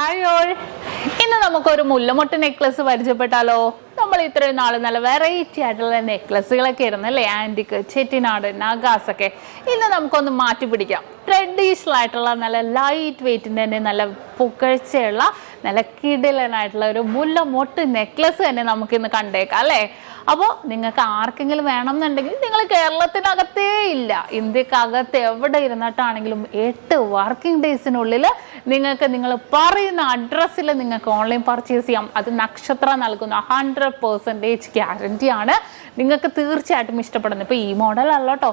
Hi all, ഇന്ന് നമുക്കൊരു മുല്ലമൊട്ട് necklace പരിചയപ്പെട്ടാലോ. നമ്മൾ ഇത്രയും നാൾ നല്ല വെറൈറ്റി ആയിട്ടുള്ള നെക്ലസുകളൊക്കെ ആയിരുന്നു അല്ലേ, ആൻറ്റിക്ക്, ചെട്ടിനാട്, നഗാസ് ഒക്കെ. ഇന്ന് നമുക്കൊന്ന് മാറ്റി പിടിക്കാം. ട്രഡീഷണൽ ആയിട്ടുള്ള നല്ല ലൈറ്റ് വെയിറ്റിൻ്റെ തന്നെ നല്ല പുകഴ്ചയുള്ള നല്ല കിടിലനായിട്ടുള്ള ഒരു മുല്ലമൊട്ട് നെക്ലസ് തന്നെ നമുക്കിന്ന് കണ്ടേക്കാം അല്ലേ. അപ്പോൾ നിങ്ങൾക്ക് ആർക്കെങ്കിലും വേണമെന്നുണ്ടെങ്കിൽ നിങ്ങൾ കേരളത്തിനകത്തേ ഇല്ല, ഇന്ത്യക്കകത്ത് എവിടെ ഇരുന്നിട്ടാണെങ്കിലും 8 വർക്കിംഗ് ഡേയ്സിനുള്ളിൽ നിങ്ങൾക്ക് നിങ്ങൾ പറയുന്ന അഡ്രസ്സിൽ നിങ്ങൾക്ക് ഓൺലൈൻ പർച്ചേസ് ചെയ്യാം. അത് നക്ഷത്ര നൽകുന്ന 100% ഗ്യാരണ്ടി ആണ്. നിങ്ങൾക്ക് തീർച്ചയായിട്ടും ഇഷ്ടപ്പെടുന്നത്. ഇപ്പോൾ ഈ മോഡൽ അല്ല കേട്ടോ,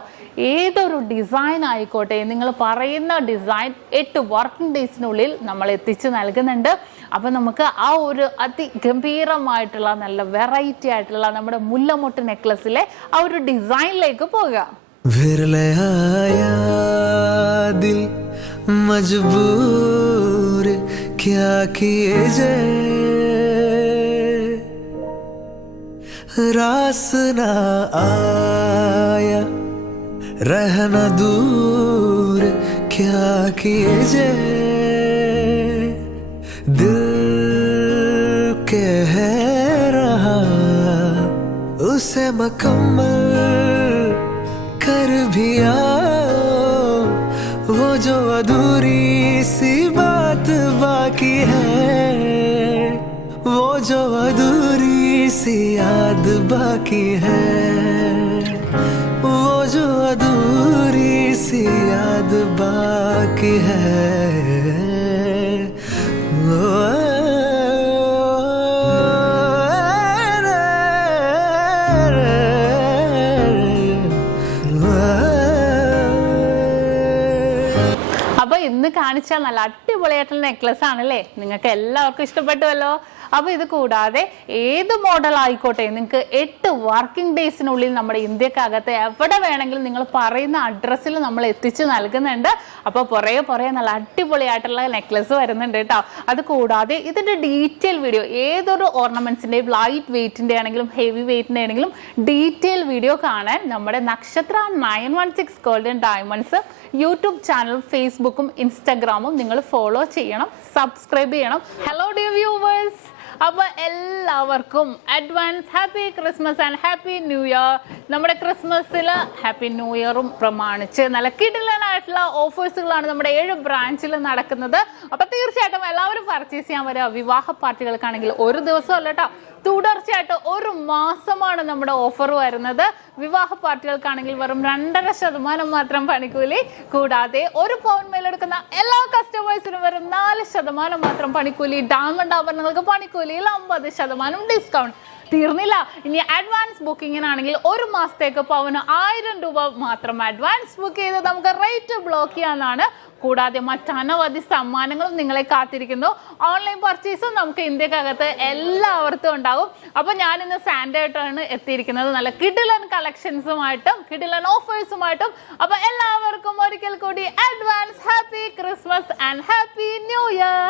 ഏതൊരു ഡിസൈൻ ആയിക്കോട്ടെ, നിങ്ങൾ പറയുന്ന ഡിസൈൻ 8 വർക്കിംഗ് ഡേയ്സിനുള്ളിൽ നമ്മൾ എത്തിച്ച് നൽകുന്നുണ്ട്. അപ്പോൾ നമുക്ക് ആ ഒരു അതിഗംഭീരമായിട്ടുള്ള നല്ല വെറൈറ്റി ആയിട്ടുള്ള നമ്മുടെ മുല്ലമൊട്ട് നെക്ലസിലെ ആ ഒരു ഡിസൈനിലേക്ക് പോകാം. दिल मजबूर क्या किए जाए, रास ना आया रहना दूर क्या किए जाए, दिल कह रहा उसे मुकम्मल कर भी आओ, वो जो अधूरी सी बात बाकी है, वो जो अधूरी सी याद बाकी है, वो जो अधूरी सी याद बाकी है, അപ്പോൾ ഇന്ന് കാണിച്ചാൽ നല്ല അടിപൊളിയായിട്ടുള്ള നെക്ലസ് ആണല്ലേ, നിങ്ങൾക്ക് എല്ലാവർക്കും ഇഷ്ടപ്പെട്ടുവല്ലോ. അപ്പോൾ ഇത് കൂടാതെ ഏത് മോഡൽ ആയിക്കോട്ടെ, നിങ്ങൾക്ക് 8 വർക്കിംഗ് ഡേയ്സിനുള്ളിൽ നമ്മുടെ ഇന്ത്യക്കകത്ത് എവിടെ വേണമെങ്കിലും നിങ്ങൾ പറയുന്ന അഡ്രസ്സിൽ നമ്മൾ എത്തിച്ച് നൽകുന്നുണ്ട്. അപ്പോൾ പുറകെ നല്ല അടിപൊളിയായിട്ടുള്ള നെക്ലസ് വരുന്നുണ്ട് കേട്ടോ. അത് കൂടാതെ ഇതിൻ്റെ ഡീറ്റെയിൽ വീഡിയോ, ഏതൊരു ഓർണമെന്റ്സിൻ്റെയും ലൈറ്റ് വെയിറ്റിൻ്റെ ആണെങ്കിലും ഹെവി വെയിറ്റിൻ്റെ ആണെങ്കിലും ഡീറ്റെയിൽ വീഡിയോ കാണാൻ നമ്മുടെ നക്ഷത്ര 916 ഗോൾഡൻ ഡയമണ്ട്സ് യൂട്യൂബ് ചാനലും ഫേസ്ബുക്കും ഇൻസ്റ്റാഗ്രാമും നിങ്ങൾ ഫോളോ ചെയ്യണം, സബ്സ്ക്രൈബ് ചെയ്യണം. ഹലോ ഡിയർ വ്യൂവേഴ്സ്, അപ്പോൾ എല്ലാവർക്കും advance happy Christmas and happy new year. നമ്മുടെ ക്രിസ്മസിൽ ഹാപ്പി ന്യൂ ഇയറും പ്രമാണിച്ച് നല്ല കിടിലനായിട്ടുള്ള ഓഫേഴ്സുകളാണ് നമ്മുടെ 7 ബ്രാഞ്ചിൽ നടക്കുന്നത്. അപ്പോൾ തീർച്ചയായിട്ടും എല്ലാവരും പർച്ചേസ് ചെയ്യാൻ വരിക. വിവാഹ പാർട്ടികൾക്കാണെങ്കിൽ ഒരു ദിവസം അല്ല കേട്ടോ, തുടർച്ചയായിട്ട് 1 മാസമാണ് നമ്മുടെ ഓഫർ വരുന്നത്. വിവാഹ പാർട്ടികൾക്കാണെങ്കിൽ വെറും 2.5% മാത്രം പണിക്കൂലി. കൂടാതെ 1 പൗൺ മേലെടുക്കുന്ന എല്ലാ കസ്റ്റമേഴ്സിനും വെറും 4% മാത്രം പണിക്കൂലി. ഡയമണ്ട് ആഭരണങ്ങൾക്ക് പണിക്കൂലിയിൽ 50% ഡിസ്കൗണ്ട്. തീർന്നില്ല, ഇനി അഡ്വാൻസ് ബുക്കിങ്ങിനാണെങ്കിൽ 1 മാസത്തേക്ക് പവന് 1000 രൂപ മാത്രം അഡ്വാൻസ് ബുക്ക് ചെയ്ത് നമുക്ക് റേറ്റ് ബ്ലോക്ക് ചെയ്യാനാണ്. കൂടാതെ മറ്റനവധി സമ്മാനങ്ങളും നിങ്ങളെ കാത്തിരിക്കുന്നു. ഓൺലൈൻ പർച്ചേസും നമുക്ക് ഇന്ത്യക്കകത്ത് എല്ലാവർക്കും ഉണ്ടാകും. അപ്പോൾ ഞാനിന്ന് സാൻഡേ ആയിട്ടാണ് എത്തിയിരിക്കുന്നത്, നല്ല കിടിലൻ കളക്ഷൻസുമായിട്ടും കിടിലൻ ഓഫേഴ്സുമായിട്ടും. അപ്പോൾ എല്ലാവർക്കും ഒരിക്കൽ കൂടി advance happy Christmas and happy new year.